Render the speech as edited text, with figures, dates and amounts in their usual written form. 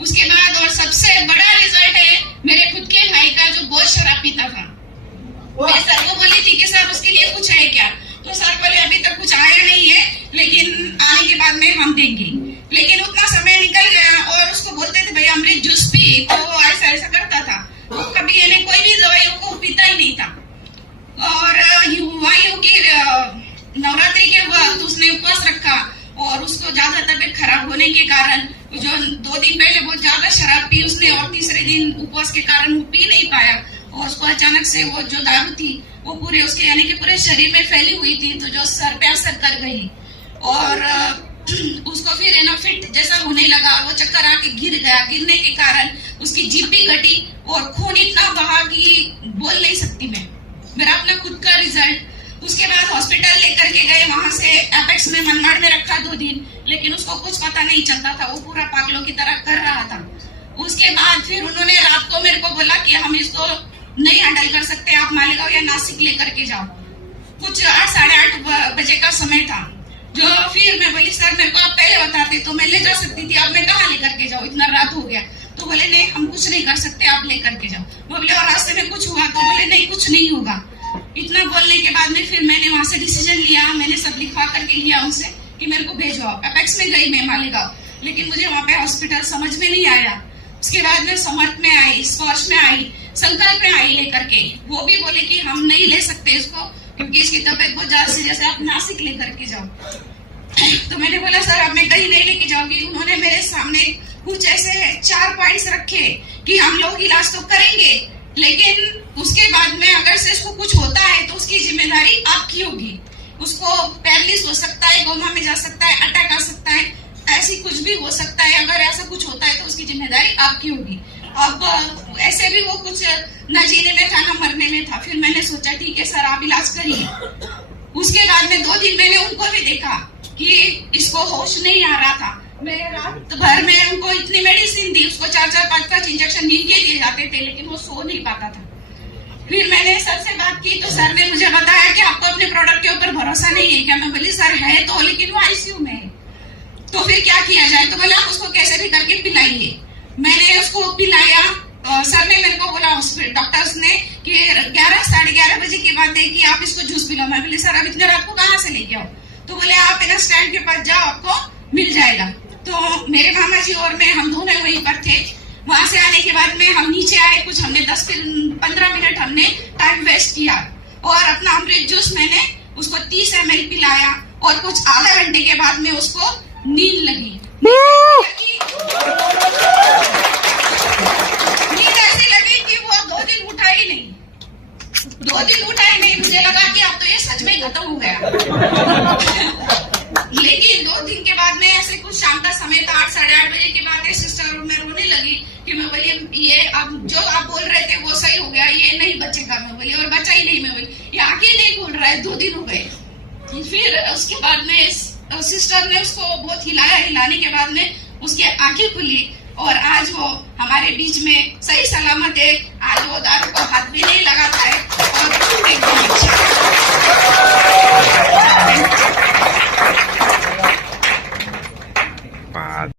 उसके बाद और सबसे बड़ा रिजल्ट है मेरे खुद के भाई का जो बहुत शराब पीता था। मैं सर को बोली थी कि सर उसके लिए कुछ है क्या, तो सर बोले अभी तक कुछ आया नहीं है, लेकिन आने के बाद में हम देंगे। लेकिन उतना समय निकल गया और उसको बोलते थे भाई अमृत जूस पी, तो वो ऐसा ऐसा करता था। तो कभी यानी कोई भी दवाइयों को पीता ही नहीं था। और हुआ यूं कि नवरात्रि के वक्त उसने उपवास रखा और उसको ज्यादा तबीयत खराब होने के कारण जो 2 दिन पहले बहुत ज्यादा शराब पी उसने, और तीसरे दिन उपवास के कारण वो पी नहीं पाया और उसको अचानक से वो जो दारू थी वो पूरे उसके यानी कि पूरे शरीर में फैली हुई थी, तो जो सर पे असर कर गई और उसको फिर है ना फिट जैसा होने लगा, वो चक्कर आके गिर गया। गिरने के कारण उसकी जीभ भी कटी और खून इतना बहा कि बोल नहीं सकती मैं। मेरा अपना खुद का रिजल्ट। उसके बाद हॉस्पिटल लेकर के गए, वहां से एपेक्स में मनमाड़ में रखा 2 दिन, लेकिन उसको कुछ पता नहीं चलता था, वो पूरा पागलों की तरह कर रहा था। उसके बाद फिर उन्होंने रात को मेरे को बोला कि हम इसको नहीं हैंडल कर सकते, आप मालेगांव या नासिक लेकर के जाओ। कुछ 8 साढ़े 8 बजे का समय था। जो फिर मैं बोली सर मेरे को आप पहले बताते तो मैं ले जा सकती थी, अब मैं कहाँ लेकर के जाऊँ, इतना रात हो गया। तो बोले नहीं हम कुछ नहीं कर सकते, आप लेकर के जाओ। बोले और रास्ते में कुछ हुआ, तो बोले नहीं कुछ नहीं होगा। इतना बोलने के बाद में फिर मैंने वहां से डिसीजन लिया, मैंने सब लिखवा करके लिया उनसे कि मेरे को भेजो। अपेक्स में गई मैं मालेगांव, लेकिन मुझे वहां पे हॉस्पिटल समझ में नहीं आया। उसके बाद में समर्थ में आई, स्पर्श में आई, संकल्प में आई लेकर के, वो भी बोले कि हम नहीं ले सकते इसको क्योंकि इसकी तबीयत बहुत ज्यादा सीरियस है, आप नासिक लेकर के जाओ। तो मैंने बोला सर अब मैं कहीं नहीं लेके जाऊंगी। उन्होंने मेरे सामने कुछ ऐसे 4 पॉइंट्स रखे कि हम लोग इलाज तो करेंगे, लेकिन उसके बाद में अगर से इसको कुछ होता है तो उसकी जिम्मेदारी आपकी होगी। उसको पैरालिसिस हो सकता है, कोमा में जा सकता है, अटैक आ सकता है, ऐसी कुछ भी हो सकता है। अगर ऐसा कुछ होता है तो उसकी जिम्मेदारी आपकी होगी। अब ऐसे भी वो कुछ न जीने में था न मरने में था। फिर मैंने सोचा ठीक है सर आप इलाज करिए। उसके बाद में 2 दिन मैंने उनको भी देखा कि इसको होश नहीं आ रहा था। मैं रात भर में उनको इतनी मेडिसिन दी, उसको 4-4 5-5 इंजेक्शन नींद के दिए जाते थे, लेकिन वो सो नहीं पाता था। फिर मैंने सर से बात की तो सर ने मुझे बताया कि आपको अपने प्रोडक्ट के ऊपर भरोसा नहीं है क्या। मैं बोली सर है तो, लेकिन वो आईसीयू में है, तो फिर क्या किया जाए। तो बोले आप उसको कैसे भी करके पिलाइए। मैंने उसको पिलाया। सर ने मेरे को बोला डॉक्टर्स ने कि 11 साढ़े 11 बजे की बात है कि आप इसको जूस पिलाओ। मैं बोली सर अब इतने रात को कहाँ से लेके आओ। तो बोले आप ना स्टैंड के पास जाओ, आपको मिल जाएगा। तो मेरे मामा जी और मैं हम दोनों वहीं पर थे। वहां से आने के बाद में हम नीचे आए, कुछ हमने 10-15 मिनट हमने टाइम वेस्ट किया और अपना अमृत जूस मैंने उसको 30 ml पिलाया और कुछ आधा घंटे के बाद में उसको नींद लगी। नींद ऐसी लगी कि वो 2 दिन उठा ही नहीं। 2 दिन उठा ही नहीं, मुझे लगा कि अब तो ये सच में खत्म हो गया। लेकिन 2 दिन के बाद में ऐसे कुछ शाम का समय था, 8 साढ़े 8 बजे के बाद सिस्टर मैं रोने लगी कि मैं बोली ये अब जो आप बोल रहे थे वो सही हो गया, ये नहीं बचेगा। मैं बोली और बचा ही नहीं। मैं बोली ये आंखें नहीं खोल रहा है, 2 दिन हो गए। फिर उसके बाद में सिस्टर ने उसको बहुत हिलाया, हिलाने के बाद में उसकी आंखें खुली और आज वो हमारे बीच में सही सलामत है। आज वो दारू को हाथ भी नहीं लगाता है और एकदम अच्छा है।